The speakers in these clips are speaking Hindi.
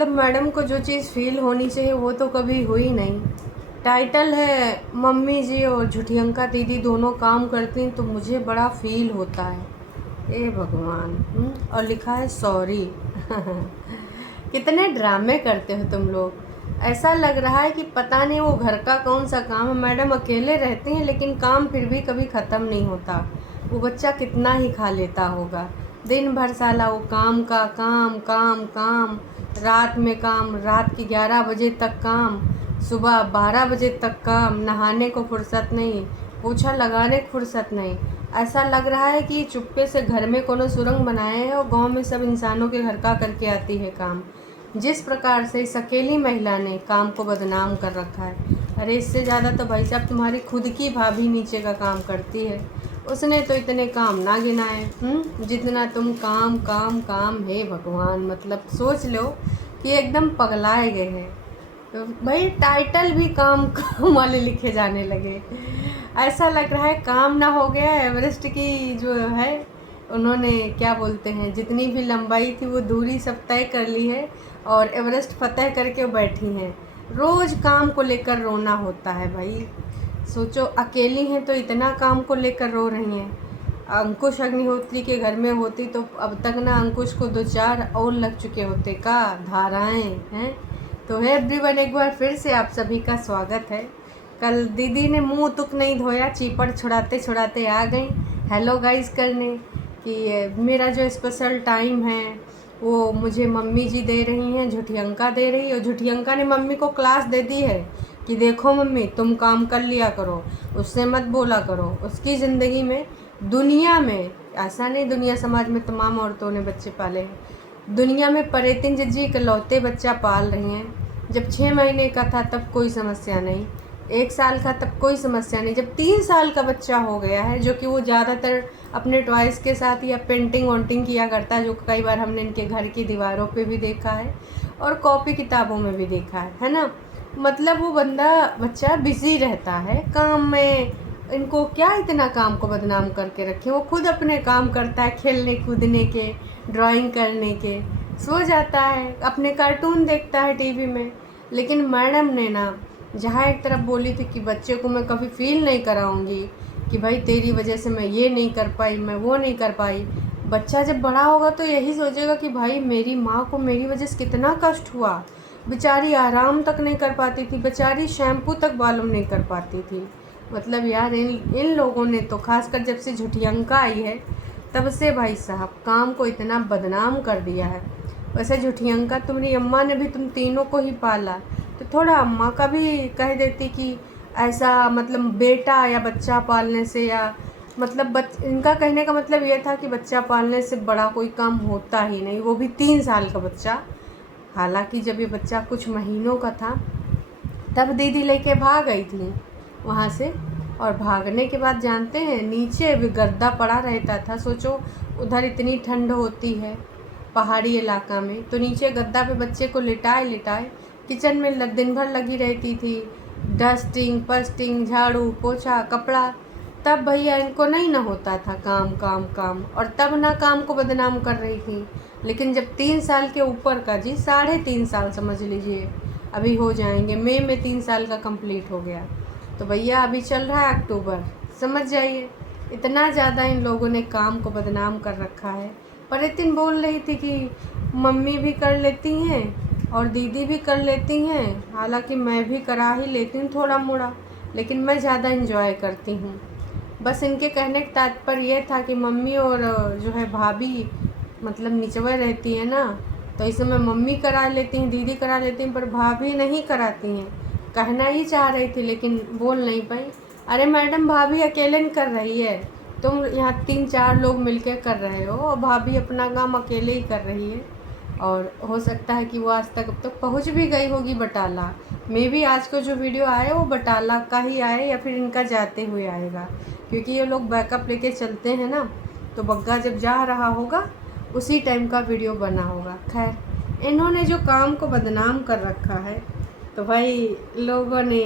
मतलब मैडम को जो चीज़ फील होनी चाहिए वो तो कभी हुई नहीं। टाइटल है मम्मी जी और झुठियंका दीदी दोनों काम करती हैं तो मुझे बड़ा फील होता है। ए भगवान। और लिखा है सॉरी। कितने ड्रामे करते हो तुम लोग। ऐसा लग रहा है कि पता नहीं वो घर का कौन सा काम है। मैडम अकेले रहती हैं लेकिन काम फिर भी कभी ख़त्म नहीं होता। वो बच्चा कितना ही खा लेता होगा। दिन भर साला वो काम का काम काम काम, रात में काम, रात के 11 बजे तक काम, सुबह 12 बजे तक काम, नहाने को फुर्सत नहीं, पोछा लगाने को फुर्सत नहीं। ऐसा लग रहा है कि चुप्पे से घर में कोनो सुरंग बनाए हैं और गांव में सब इंसानों के घर का करके आती है काम। जिस प्रकार से इस अकेली महिला ने काम को बदनाम कर रखा है। अरे इससे ज़्यादा तो भाई साहब तुम्हारी खुद की भाभी नीचे का काम करती है। उसने तो इतने काम ना गिनाए जितना तुम काम काम काम है भगवान। मतलब सोच लो कि एकदम पगलाए गए हैं। तो भाई टाइटल भी काम काम वाले लिखे जाने लगे। ऐसा लग रहा है काम ना हो गया। एवरेस्ट की जो है उन्होंने क्या बोलते हैं जितनी भी लंबाई थी वो दूरी सब तय कर ली है और एवरेस्ट फतेह करके बैठी हैं। रोज़ काम को लेकर रोना होता है भाई। सोचो अकेली हैं तो इतना काम को लेकर रो रही हैं। अंकुश अग्निहोत्री के घर में होती तो अब तक ना अंकुश को 2-4 और लग चुके होते का धाराएं हैं। तो है एवरीवन, एक बार फिर से आप सभी का स्वागत है। कल दीदी ने मुंह तुक नहीं धोया, चीपड़ छुड़ाते छुड़ाते आ गई हेलो गाइस करने कि मेरा जो स्पेशल टाइम है वो मुझे मम्मी जी दे रही हैं, झुठियंका दे रही है। और झुठियंका ने मम्मी को क्लास दे दी है कि देखो मम्मी तुम काम कर लिया करो, उससे मत बोला करो। उसकी ज़िंदगी में, दुनिया में, ऐसा नहीं दुनिया समाज में तमाम औरतों ने बच्चे पाले हैं, दुनिया में परेतिन जिज्जी इकलौते बच्चा पाल रही हैं। जब 6 महीने का था तब कोई समस्या नहीं, 1 साल का तब कोई समस्या नहीं, जब 3 साल का बच्चा हो गया है जो कि वो ज़्यादातर अपने टॉयज़ के साथ या पेंटिंग वोंटिंग किया करता है, जो कई बार हमने इनके घर की दीवारों पे भी देखा है और कॉपी किताबों में भी देखा है ना। मतलब वो बच्चा बिज़ी रहता है काम में। इनको क्या इतना काम को बदनाम करके रखे। वो खुद अपने काम करता है, खेलने कूदने के, ड्राइंग करने के, सो जाता है, अपने कार्टून देखता है टीवी में। लेकिन मैडम ने ना जहाँ एक तरफ बोली थी कि बच्चे को मैं कभी फील नहीं कराऊंगी कि भाई तेरी वजह से मैं ये नहीं कर पाई, मैं वो नहीं कर पाई। बच्चा जब बड़ा होगा तो यही सोचेगा कि भाई मेरी माँ को मेरी वजह से कितना कष्ट हुआ। बेचारी आराम तक नहीं कर पाती थी, बेचारी शैम्पू तक बालों नहीं कर पाती थी। मतलब यार इन लोगों ने तो खासकर जब से झुठियंका आई है तब से भाई साहब काम को इतना बदनाम कर दिया है। वैसे झुठियंका तुम्हारी अम्मा ने भी तुम तीनों को ही पाला तो थोड़ा अम्मा का भी कह देती कि ऐसा मतलब बेटा या बच्चा पालने से, या मतलब इनका कहने का मतलब ये था कि बच्चा पालने से बड़ा कोई काम होता ही नहीं, वो भी 3 साल का बच्चा। हालांकि जब ये बच्चा कुछ महीनों का था तब दीदी लेके भाग गई थी वहाँ से। और भागने के बाद जानते हैं नीचे भी गद्दा पड़ा रहता था। सोचो उधर इतनी ठंड होती है पहाड़ी इलाका में, तो नीचे गद्दा पे बच्चे को लिटाए लिटाए किचन में दिन भर लगी रहती थी, डस्टिंग पस्टिंग, झाड़ू पोछा, कपड़ा। तब भैया इनको नहीं ना होता था काम काम काम, और तब ना काम को बदनाम कर रही थी। लेकिन जब 3 साल के ऊपर का, जी 3.5 साल समझ लीजिए, अभी हो जाएंगे, मई में 3 साल का कंप्लीट हो गया, तो भैया अभी चल रहा है अक्टूबर, समझ जाइए। इतना ज़्यादा इन लोगों ने काम को बदनाम कर रखा है। परितिन बोल रही थी कि मम्मी भी कर लेती हैं और दीदी भी कर लेती हैं, हालांकि मैं भी करा ही लेती हूँ थोड़ा मोड़ा, लेकिन मैं ज़्यादा इन्जॉय करती हूँ। बस इनके कहने का तात्पर्य यह था कि मम्मी और जो है भाभी मतलब निचवे रहती है ना, तो इस समय मम्मी करा लेती हैं, दीदी करा लेती हैं, पर भाभी नहीं कराती हैं। कहना ही चाह रही थी लेकिन बोल नहीं पाई। अरे मैडम भाभी अकेले कर रही है, तुम यहाँ 3-4 लोग मिलकर कर रहे हो और भाभी अपना काम अकेले ही कर रही है। और हो सकता है कि वो आज तक अब तक पहुँच भी गई होगी बटाला। मे भी आज को जो वीडियो आए वो बटाला का ही आए या फिर इनका जाते हुए आएगा, क्योंकि ये लोग बैकअप लेके चलते हैं ना, तो बग्गा जब जा रहा होगा उसी टाइम का वीडियो बना होगा। खैर इन्होंने जो काम को बदनाम कर रखा है तो भाई लोगों ने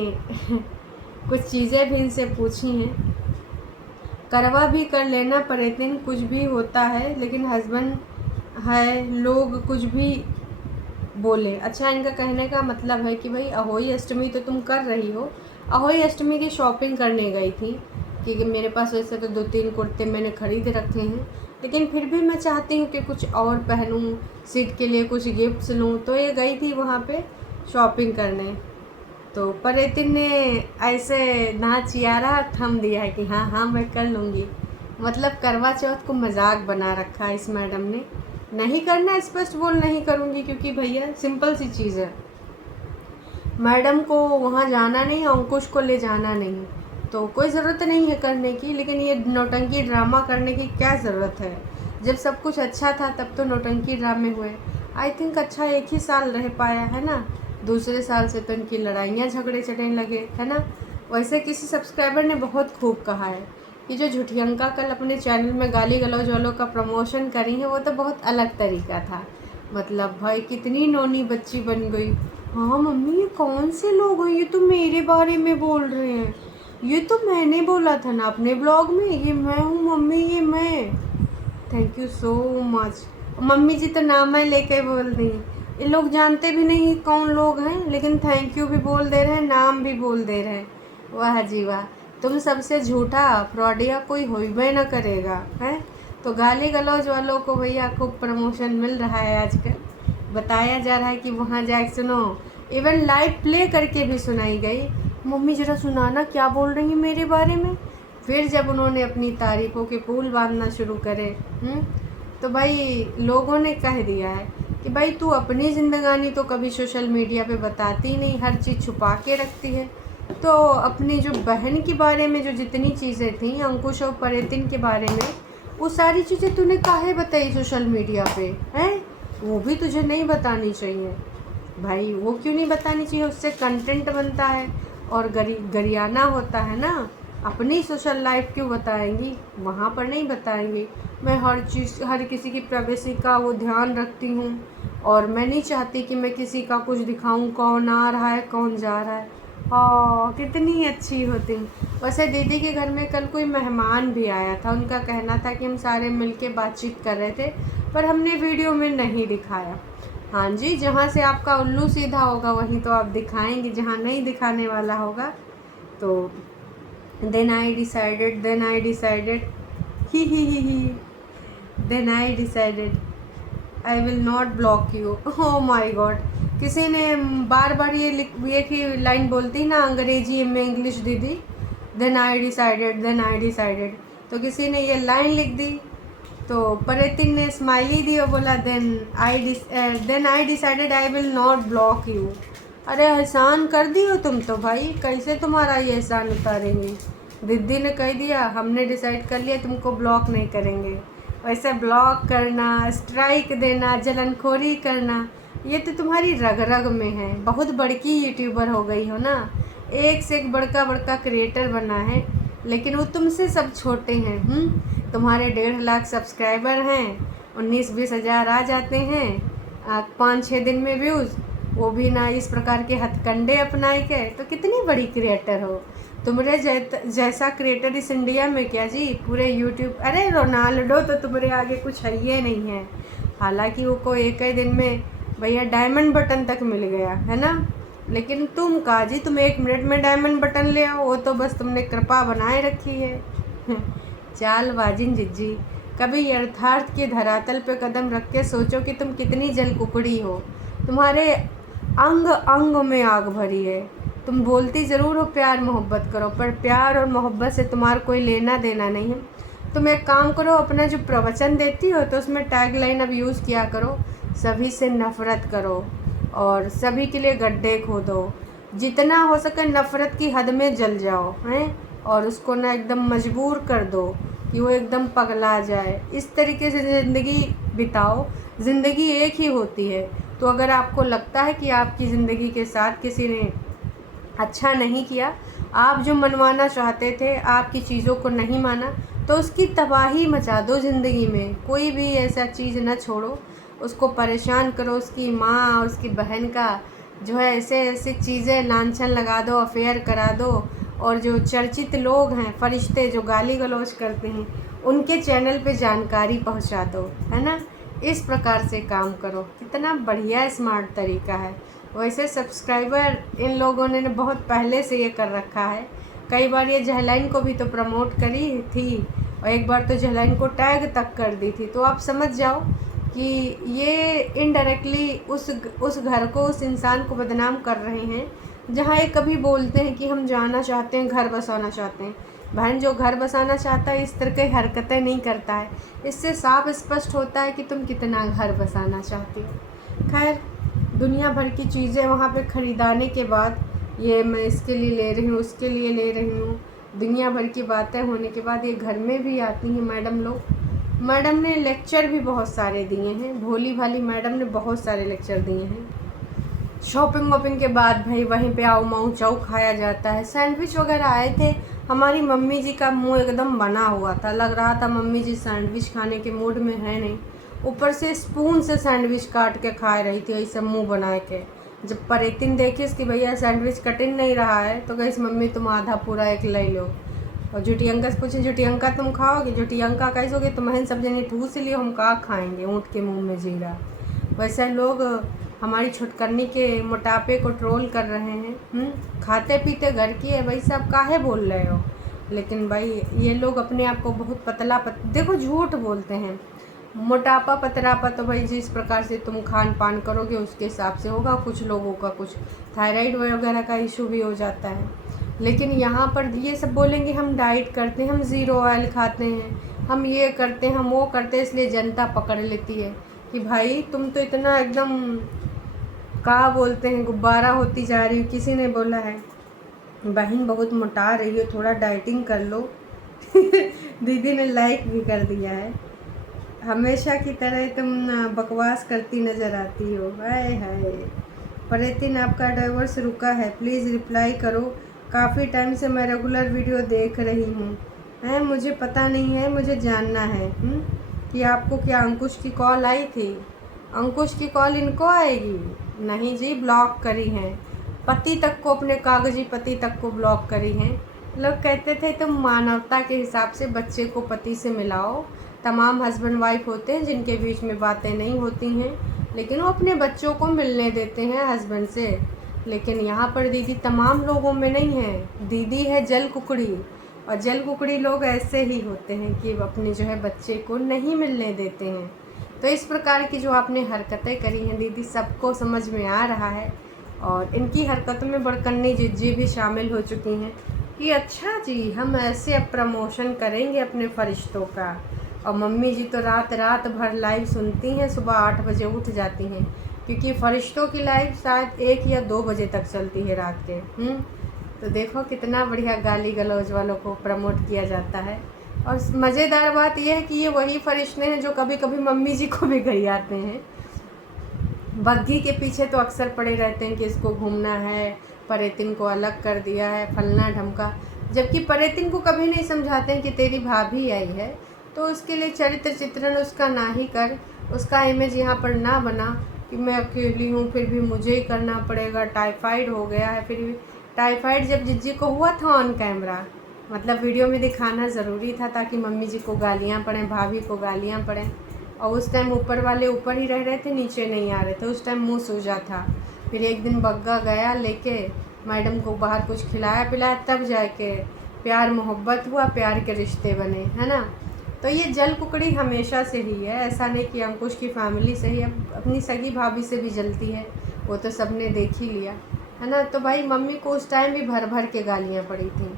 कुछ चीज़ें भी इनसे पूछी हैं। करवा भी कर लेना कुछ भी होता है, लेकिन हस्बैंड है लोग कुछ भी बोले। अच्छा, इनका कहने का मतलब है कि भाई अहोई अष्टमी तो तुम कर रही हो, अहोई अष्टमी की शॉपिंग करने गई थी कि मेरे पास वैसे तो 2-3 कुर्ते मैंने खरीद रखे हैं, लेकिन फिर भी मैं चाहती हूँ कि कुछ और पहनूँ, सीट के लिए कुछ गिफ्ट्स लूँ, तो ये गई थी वहाँ पे शॉपिंग करने। तो परेतिन ने ऐसे नाचियारा थम दिया है कि हाँ हाँ मैं कर लूँगी। मतलब करवा चौथ को मजाक बना रखा है इस मैडम ने। नहीं करना, स्पष्ट बोल नहीं करूँगी, क्योंकि भैया सिंपल सी चीज़ है, मैडम को वहाँ जाना नहीं, अंकुश को ले जाना नहीं, तो कोई ज़रूरत नहीं है करने की। लेकिन ये नौटंकी ड्रामा करने की क्या ज़रूरत है? जब सब कुछ अच्छा था तब तो नौटंकी ड्रामे हुए। आई थिंक अच्छा 1 ही साल रह पाया है ना, दूसरे साल से तो इनकी लड़ाइयाँ झगड़े चढ़ने लगे है ना। वैसे किसी सब्सक्राइबर ने बहुत खूब कहा है कि जो झूठियंका कल अपने चैनल में गाली गलौज वालों का प्रमोशन करी है वो तो बहुत अलग तरीका था। मतलब भाई कितनी नौनी बच्ची बन गई। हाँ मम्मी ये कौन से लोग हैं, ये तो मेरे बारे में बोल रहे हैं, ये तो मैंने बोला था ना अपने ब्लॉग में, ये मैं हूँ मम्मी, ये मैं। Thank you so much. Mummy ji तो नाम है लेके बोल दी, ये लोग जानते भी नहीं कौन लोग हैं, लेकिन थैंक यू भी बोल दे रहे हैं, नाम भी बोल दे रहे हैं। वाह जी वाह, तुम सबसे झूठा फ्रॉडिया कोई होइबे ना करेगा है। तो गाली गलौज वालों को भैया खूब प्रमोशन मिल रहा है आजकल। बताया जा रहा है कि वहाँ जाके सुनो, इवन लाइव प्ले करके भी सुनाई गई। मम्मी ज़रा सुनाना क्या बोल रही है मेरे बारे में। फिर जब उन्होंने अपनी तारीफ़ों के पुल बांधना शुरू करे, तो भाई लोगों ने कह दिया है कि भाई तू अपनी ज़िंदगानी तो कभी सोशल मीडिया पे बताती नहीं, हर चीज़ छुपा के रखती है। तो अपनी जो बहन के बारे में जो जितनी चीज़ें थी, अंकुश और परेतिन के बारे में, वो सारी चीज़ें तूने काहे बताई सोशल मीडिया पे हैं? वो भी तुझे नहीं बतानी चाहिए भाई। वो क्यों नहीं बतानी चाहिए? उससे कंटेंट बनता है और गरियाना होता है ना। अपनी सोशल लाइफ क्यों बताएंगी, वहाँ पर नहीं बताएंगी। मैं हर चीज़, हर किसी की प्राइवेसी का वो ध्यान रखती हूँ, और मैं नहीं चाहती कि मैं किसी का कुछ दिखाऊं, कौन आ रहा है कौन जा रहा है। कितनी अच्छी होती। वैसे दीदी के घर में कल कोई मेहमान भी आया था, उनका कहना था कि हम सारे मिलके बातचीत कर रहे थे, पर हमने वीडियो में नहीं दिखाया। हाँ जी, जहाँ से आपका उल्लू सीधा होगा वहीं तो आप दिखाएंगे, जहाँ नहीं दिखाने वाला होगा तो then I decided he then I decided I will not block you। oh my god, किसी ने बार बार ये एक ही लाइन बोलती ना अंग्रेजी में, इंग्लिश दीदी, then I decided, तो किसी ने ये लाइन लिख दी, तो परेतिन ने स्माइली दी और बोला then I decided I will not block you। अरे एहसान कर दी हो तुम तो भाई, कैसे तुम्हारा ये एहसान उतारेंगे। दीदी ने कह दिया हमने डिसाइड कर लिया तुमको ब्लॉक नहीं करेंगे। वैसे ब्लॉक करना, स्ट्राइक देना, जलनखोरी करना, ये तो तुम्हारी रग रग में है। बहुत बड़की यूट्यूबर हो गई हो ना, एक से एक बड़का बड़का क्रिएटर बना है, लेकिन वो तुमसे सब छोटे हैं। तुम्हारे 1.5 लाख सब्सक्राइबर हैं, 19-20 हज़ार आ जाते हैं 5-6 दिन में व्यूज़, वो भी ना इस प्रकार के हथकंडे अपनाए के, तो कितनी बड़ी क्रिएटर हो। तुम्हारे जैसा क्रिएटर इस इंडिया में क्या जी, पूरे यूट्यूब। अरे रोनाल्डो तो तुम्हारे आगे कुछ है ही नहीं है। हालांकि वो को एक ही दिन में भैया डायमंड बटन तक मिल गया है ना, लेकिन तुम का जी, तुम 1 मिनट में डायमंड बटन ले आओ, वो तो बस तुमने कृपा बनाए रखी है। चालबाजिन जिज्जी, कभी यथार्थ के धरातल पे कदम रख के सोचो कि तुम कितनी जल कुकड़ी हो। तुम्हारे अंग अंग में आग भरी है। तुम बोलती ज़रूर हो प्यार मोहब्बत करो, पर प्यार और मोहब्बत से तुम्हारा कोई लेना देना नहीं है। तुम एक काम करो, अपना जो प्रवचन देती हो तो उसमें टैग लाइन अब यूज़ किया करो, सभी से नफ़रत करो और सभी के लिए गड्ढे खोदो। जितना हो सके नफ़रत की हद में जल जाओ हैं, और उसको ना एकदम मजबूर कर दो कि वो एकदम पगला जाए। इस तरीके से ज़िंदगी बिताओ। ज़िंदगी एक ही होती है, तो अगर आपको लगता है कि आपकी ज़िंदगी के साथ किसी ने अच्छा नहीं किया, आप जो मनवाना चाहते थे, आपकी चीज़ों को नहीं माना, तो उसकी तबाही मचा दो ज़िंदगी में। कोई भी ऐसा चीज़ न छोड़ो, उसको परेशान करो। उसकी माँ और उसकी बहन का जो है ऐसे ऐसे चीज़ें लांछन लगा दो, अफेयर करा दो, और जो चर्चित लोग हैं, फरिश्ते जो गाली गलौज करते हैं, उनके चैनल पे जानकारी पहुंचा दो, है ना। इस प्रकार से काम करो। कितना बढ़िया स्मार्ट तरीका है। वैसे सब्सक्राइबर इन लोगों ने बहुत पहले से ये कर रखा है। कई बार ये जहलाइन को भी तो प्रमोट करी थी और एक बार तो जहलाइन को टैग तक कर दी थी। तो आप समझ जाओ कि ये इनडायरेक्टली उस घर को, उस इंसान को बदनाम कर रहे हैं जहाँ ये कभी बोलते हैं कि हम जाना चाहते हैं, घर बसाना चाहते हैं। बहन, जो घर बसाना चाहता है इस तरह की हरकतें नहीं करता है। इससे साफ स्पष्ट होता है कि तुम कितना घर बसाना चाहती हो। खैर, दुनिया भर की चीज़ें वहाँ पे ख़रीदाने के बाद, ये मैं इसके लिए ले रही हूँ, उसके लिए ले रही हूँ, दुनिया भर की बातें होने के बाद ये घर में भी आती हैं मैडम लोग। मैडम ने लेक्चर भी बहुत सारे दिए हैं, भोली भाली मैडम ने बहुत सारे लेक्चर दिए हैं। शॉपिंग वॉपिंग के बाद भाई वहीं पे आओ माऊ चाऊ खाया जाता है। सैंडविच वगैरह आए थे, हमारी मम्मी जी का मुंह एकदम बना हुआ था, लग रहा था मम्मी जी सैंडविच खाने के मूड में है नहीं। ऊपर से स्पून से सैंडविच काट के खा रही थी ऐसे मुंह बना के। जब परेतिन देखिस कि भैया सैंडविच कट नहीं रहा है तो कही मम्मी तुम आधा पूरा एक ले लो। और जुटियंका से पूछे जुटियंका तुम खाओगे? जुटियंका कैसोगे? तुम्हें सब जने ठूस लियो, हम कहाँ खाएंगे ऊँट के मुँह में जीरा। वैसे लोग हमारी छुटकरनी के मोटापे को ट्रोल कर रहे हैं। खाते पीते घर की है भाई, सब काहे बोल रहे हो? लेकिन भाई ये लोग अपने आप को बहुत पतला देखो झूठ बोलते हैं। मोटापा पतरापा तो भाई जिस प्रकार से तुम खान पान करोगे उसके हिसाब से होगा। कुछ लोगों का कुछ थायराइड वगैरह का इशू भी हो जाता है। लेकिन यहाँ पर ये सब बोलेंगे हम डाइट करते हैं, हम ज़ीरो ऑयल खाते हैं, हम ये करते हैं, हम वो करते हैं। इसलिए जनता पकड़ लेती है कि भाई तुम तो इतना एकदम क्या बोलते हैं गुब्बारा होती जा रही हो। किसी ने बोला है बहन बहुत मोटा रही हो, थोड़ा डाइटिंग कर लो। दीदी ने लाइक भी कर दिया है। हमेशा की तरह तुम बकवास करती नज़र आती हो। हाय हाय। परेतिन आपका डाइवोर्स रुका है, प्लीज़ रिप्लाई करो। काफ़ी टाइम से मैं रेगुलर वीडियो देख रही हूँ। हैं, मुझे पता नहीं है, मुझे जानना है कि आपको क्या अंकुश की कॉल आई थी? अंकुश की कॉल इनको आएगी? नहीं जी, ब्लॉक करी हैं। पति तक को, अपने कागजी पति तक को ब्लॉक करी हैं। लोग कहते थे तुम मानवता के हिसाब से बच्चे को पति से मिलाओ। तमाम हस्बैंड वाइफ होते हैं जिनके बीच में बातें नहीं होती हैं, लेकिन वो अपने बच्चों को मिलने देते हैं हस्बैंड से। लेकिन यहाँ पर दीदी तमाम लोगों में नहीं है, दीदी है जल कुकड़ी। और जल कुकड़ी लोग ऐसे ही होते हैं कि अपने जो है बच्चे को नहीं मिलने देते हैं। तो इस प्रकार की जो आपने हरकतें करी हैं दीदी, सबको समझ में आ रहा है। और इनकी हरकतों में बड़कन्नी जिज्जी भी शामिल हो चुकी हैं कि अच्छा जी हम ऐसे अब प्रमोशन करेंगे अपने फरिश्तों का। और मम्मी जी तो रात रात भर लाइव सुनती हैं, सुबह 8 बजे उठ जाती हैं, क्योंकि फ़रिश्तों की लाइव शायद 1 या 2 बजे तक चलती है रात के। तो देखो कितना बढ़िया गाली गलौज वालों को प्रमोट किया जाता है। और मज़ेदार बात यह है कि ये वही फरिश्ते हैं जो कभी कभी मम्मी जी को भी घर आते हैं। बग्घी के पीछे तो अक्सर पड़े रहते हैं कि इसको घूमना है, परेतिन को अलग कर दिया है, फलना ढमका। जबकि परेतिन को कभी नहीं समझाते हैं कि तेरी भाभी आई है तो उसके लिए चरित्र चित्रण उसका ना ही कर, उसका इमेज यहाँ पर ना बना कि मैं अकेली हूँ फिर भी मुझे ही करना पड़ेगा, टाइफाइड हो गया है। फिर भी टाइफाइड जब जिज्जी को हुआ था ऑन कैमरा, मतलब वीडियो में दिखाना ज़रूरी था ताकि मम्मी जी को गालियाँ पड़ें, भाभी को गालियाँ पड़ें। और उस टाइम ऊपर वाले ऊपर ही रह रहे थे, नीचे नहीं आ रहे थे, उस टाइम मुँह सूजा था। फिर एक दिन बग्गा गया लेके मैडम को बाहर कुछ खिलाया पिलाया, तब जाके प्यार मोहब्बत हुआ, प्यार के रिश्ते बने, है ना। तो ये जल कुकड़ी हमेशा से ही है, ऐसा नहीं कि अंकुश की फैमिली से ही, अब अपनी सगी भाभी से भी जलती है, वो तो सबने देख ही लिया, है ना। तो भाई मम्मी को उस टाइम भी भर भर के गालियाँ पड़ी थी।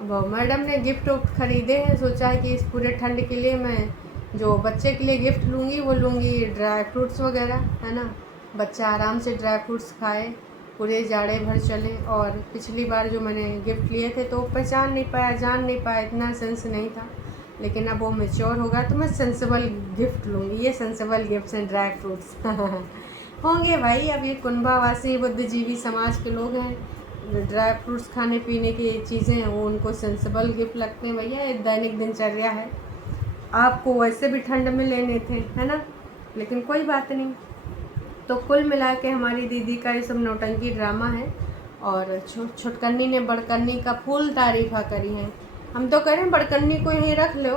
अब मैडम ने गिफ्ट उफ्ट खरीदे हैं, सोचा है कि इस पूरे ठंड के लिए मैं जो बच्चे के लिए गिफ्ट लूँगी वो लूँगी ड्राई फ्रूट्स वगैरह, है ना। बच्चा आराम से ड्राई फ्रूट्स खाए, पूरे जाड़े भर चले। और पिछली बार जो मैंने गिफ्ट लिए थे तो पहचान नहीं पाया, जान नहीं पाया, इतना सेंस नहीं था। लेकिन अब वो मैच्योर होगा तो मैं सेंसिबल गिफ्ट लूँगी। ये सेंसिबल गिफ्ट्स हैं ड्राई फ्रूट्स होंगे भाई। अब ये कुंभावासी बुद्धिजीवी समाज के लोग हैं, ड्राई फ्रूट्स खाने पीने की चीज़ें हैं वो उनको सेंसिबल गिफ्ट लगते हैं। भैया एक दैनिक दिनचर्या है, आपको वैसे भी ठंड में लेने थे, है ना। लेकिन कोई बात नहीं। तो कुल मिला के हमारी दीदी का ये सब नौटंकी ड्रामा है। और छुटकन्नी ने बड़कन्नी का फुल तारीफ़ा करी है। हम तो कह रहे हैं बड़कन्नी को यहीं रख लो,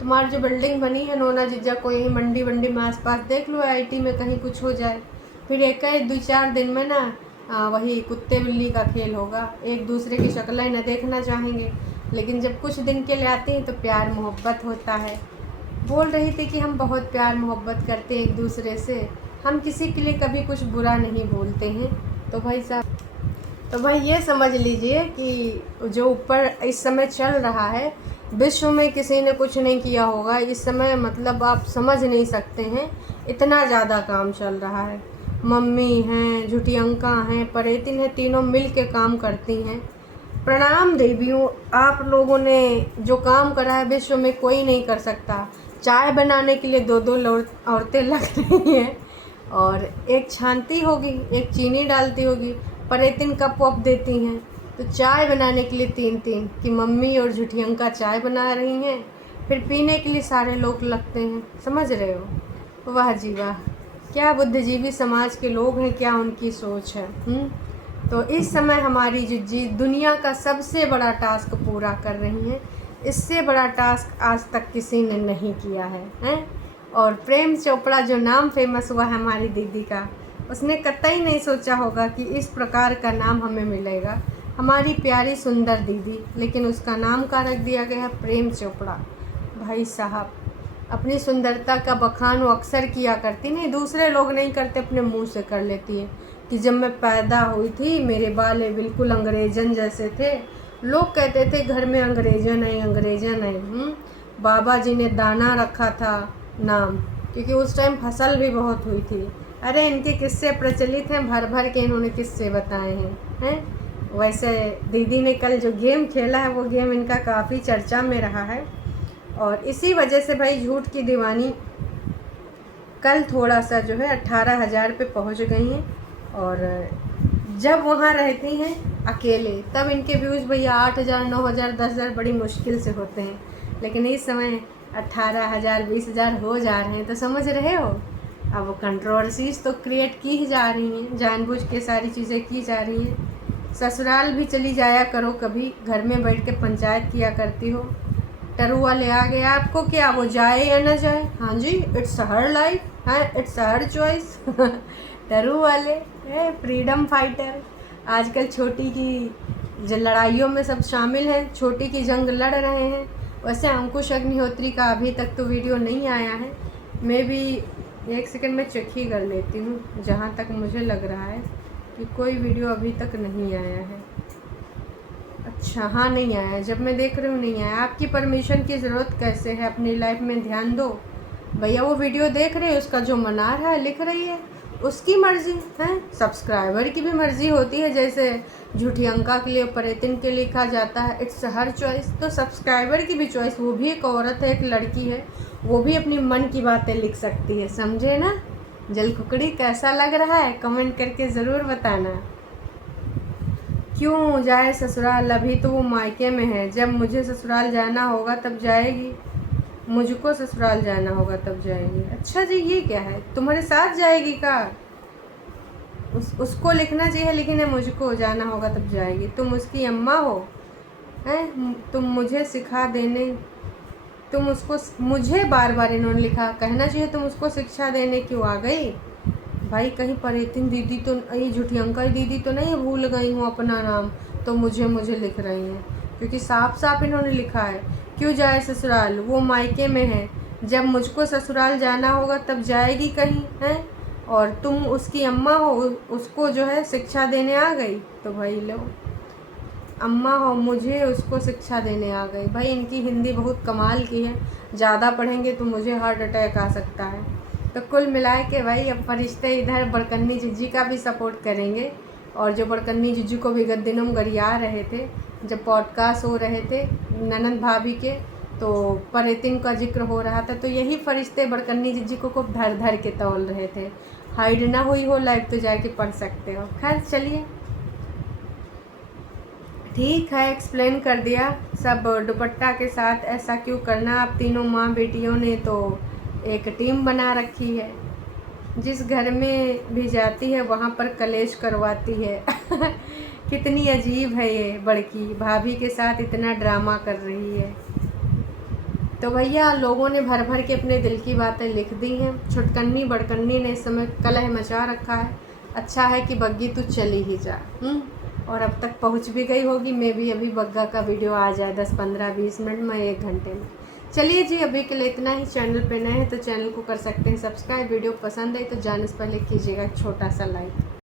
तुम्हारी जो बिल्डिंग बनी है नोना जीजा को यही मंडी वंडी में आसपास देख लो, आईटी में कहीं कुछ हो जाए, फिर एक 2-4 दिन में ना वही कुत्ते बिल्ली का खेल होगा, एक दूसरे की शक्लें न देखना चाहेंगे। लेकिन जब कुछ दिन के लिए आते हैं तो प्यार मोहब्बत होता है। बोल रही थी कि हम बहुत प्यार मोहब्बत करते हैं एक दूसरे से, हम किसी के लिए कभी कुछ बुरा नहीं बोलते हैं। तो भाई साहब, तो भाई ये समझ लीजिए कि जो ऊपर इस समय चल रहा है, विश्व में किसी ने कुछ नहीं किया होगा इस समय, मतलब आप समझ नहीं सकते हैं, इतना ज़्यादा काम चल रहा है। मम्मी हैं, झुटियंका हैं, परेतिन हैं, तीनों मिल के काम करती हैं। प्रणाम देवियों, आप लोगों ने जो काम करा है विश्व में कोई नहीं कर सकता। चाय बनाने के लिए 2-2 औरतें लग रही हैं, और एक छानती होगी, एक चीनी डालती होगी, परेतिन कप वप देती हैं, तो चाय बनाने के लिए 3-3 कि मम्मी और झुटियंका चाय बना रही हैं, फिर पीने के लिए सारे लोग लगते हैं। समझ रहे हो? वाह जी वाह, क्या बुद्धिजीवी समाज के लोग हैं, क्या उनकी सोच है। तो इस समय हमारी जिज्जी दुनिया का सबसे बड़ा टास्क पूरा कर रही हैं। इससे बड़ा टास्क आज तक किसी ने नहीं किया है, हैं? और प्रेम चोपड़ा जो नाम फेमस हुआ है हमारी दीदी का, उसने कतई नहीं सोचा होगा कि इस प्रकार का नाम हमें मिलेगा, हमारी प्यारी सुंदर दीदी, लेकिन उसका नाम का रख दिया गया है प्रेम चोपड़ा। भाई साहब, अपनी सुंदरता का बखान वो अक्सर किया करती, नहीं दूसरे लोग नहीं करते, अपने मुंह से कर लेती है कि जब मैं पैदा हुई थी मेरे बाल बिल्कुल अंग्रेजन जैसे थे, लोग कहते थे घर में अंग्रेजन है अंग्रेजन है। बाबा जी ने दाना रखा था नाम, क्योंकि उस टाइम फसल भी बहुत हुई थी। अरे इनके किस्से प्रचलित हैं, भर भर के इन्होंने किस्से बताए हैं। वैसे दीदी ने कल जो गेम खेला है वो गेम इनका काफ़ी चर्चा में रहा है, और इसी वजह से भाई झूठ की दीवानी कल थोड़ा सा जो है 18,000 पे पहुँच गई हैं। और जब वहाँ रहती हैं अकेले तब इनके व्यूज़ भैया 8,000, 9,000, 10,000 बड़ी मुश्किल से होते हैं, लेकिन इस समय 18,000, 20,000 हो जा रहे हैं। तो समझ रहे हो, अब वो कंट्रोवर्सीज तो क्रिएट की ही जा रही हैं, जानबूझ के सारी चीज़ें की जा रही हैं। ससुराल भी चली जाया करो कभी, घर में बैठ के पंचायत किया करती हो। टरू वाले आ गए, आपको क्या वो जाए या ना जाए? हाँ जी, इट्स हर लाइफ, हाँ इट्स हर चॉइस। टरू वाले फ्रीडम फाइटर, आजकल छोटी की जो लड़ाइयों में सब शामिल हैं, छोटी की जंग लड़ रहे हैं। वैसे अंकुश अग्निहोत्री का अभी तक तो वीडियो नहीं आया है, मैं भी 1 सेकंड में चेक ही कर लेती हूँ। जहाँ तक मुझे लग रहा है कि कोई वीडियो अभी तक नहीं आया है। अच्छा हाँ, नहीं आया, जब मैं देख रही हूँ नहीं आया। आपकी परमिशन की ज़रूरत कैसे है, अपनी लाइफ में ध्यान दो भैया। वो वीडियो देख रहे हैं, उसका जो मना रहा है लिख रही है, उसकी मर्ज़ी है। सब्सक्राइबर की भी मर्ज़ी होती है, जैसे झुटियंका के लिए, परेतिन के लिए लिखा जाता है इट्स हर चॉइस, तो सब्सक्राइबर की भी चॉइस, वो भी एक औरत है, एक लड़की है, वो भी अपनी मन की बातें लिख सकती है। समझे ना? जल कुकड़ी कैसा लग रहा है कमेंट करके ज़रूर बताना। क्यों जाए ससुराल, अभी तो वो मायके में है, जब मुझे ससुराल जाना होगा तब जाएगी, मुझको ससुराल जाना होगा तब जाएगी। अच्छा जी, ये क्या है, तुम्हारे साथ जाएगी का? उसको लिखना चाहिए, लेकिन है मुझको जाना होगा तब जाएगी। तुम उसकी अम्मा हो, हैं? तुम मुझे सिखा देने, तुम उसको, मुझे बार बार इन्होंने लिखा, कहना चाहिए तुम उसको शिक्षा देने क्यों आ गई? भाई कहीं परेतिन दीदी तो, ये झुटियंका दीदी तो नहीं भूल गई हूँ अपना नाम, तो मुझे लिख रही हैं, क्योंकि साफ साफ इन्होंने लिखा है क्यों जाए ससुराल, वो मायके में है, जब मुझको ससुराल जाना होगा तब जाएगी कहीं, हैं? और तुम उसकी अम्मा हो, उसको जो है शिक्षा देने आ गई। तो भाई लो, अम्मा हो, मुझे उसको शिक्षा देने आ गई। भाई इनकी हिंदी बहुत कमाल की है, ज़्यादा पढ़ेंगे तो मुझे हार्ट अटैक आ सकता है। तो कुल मिला के भाई अब फरिश्ते इधर बड़कन्नी जिज्जी का भी सपोर्ट करेंगे, और जो बड़कन्नी जिज्जी को विगत दिनों में गरिया रहे थे, जब पॉडकास्ट हो रहे थे ननद भाभी के, तो परेतिन का जिक्र हो रहा था, तो यही फरिश्ते बड़कन्नी जिज्जी को धर धर के तौल रहे थे। हाइड ना हुई हो लाइव तो जाके पढ़ सकते हो। खैर चलिए, ठीक है, एक्सप्लेन कर दिया सब। दुपट्टा के साथ ऐसा क्यों करना, आप तीनों माँ बेटियों ने तो एक टीम बना रखी है, जिस घर में भी जाती है वहाँ पर कलेश करवाती है। कितनी अजीब है ये बड़की, भाभी के साथ इतना ड्रामा कर रही है। तो भैया लोगों ने भर भर के अपने दिल की बातें लिख दी हैं। छुटकन्नी बड़कन्नी ने इस समय कलह मचा रखा है। अच्छा है कि बग्गी तू चली ही जा। और अब तक पहुंच भी गई होगी। मैं भी अभी बग्गा का वीडियो आ जाए 10 15 20 मिनट में, 1 घंटे में। चलिए जी, अभी के लिए इतना ही। चैनल पे नए हैं तो चैनल को कर सकते हैं सब्सक्राइब। वीडियो पसंद है तो जाने से पहले कीजिएगा एक छोटा सा लाइक।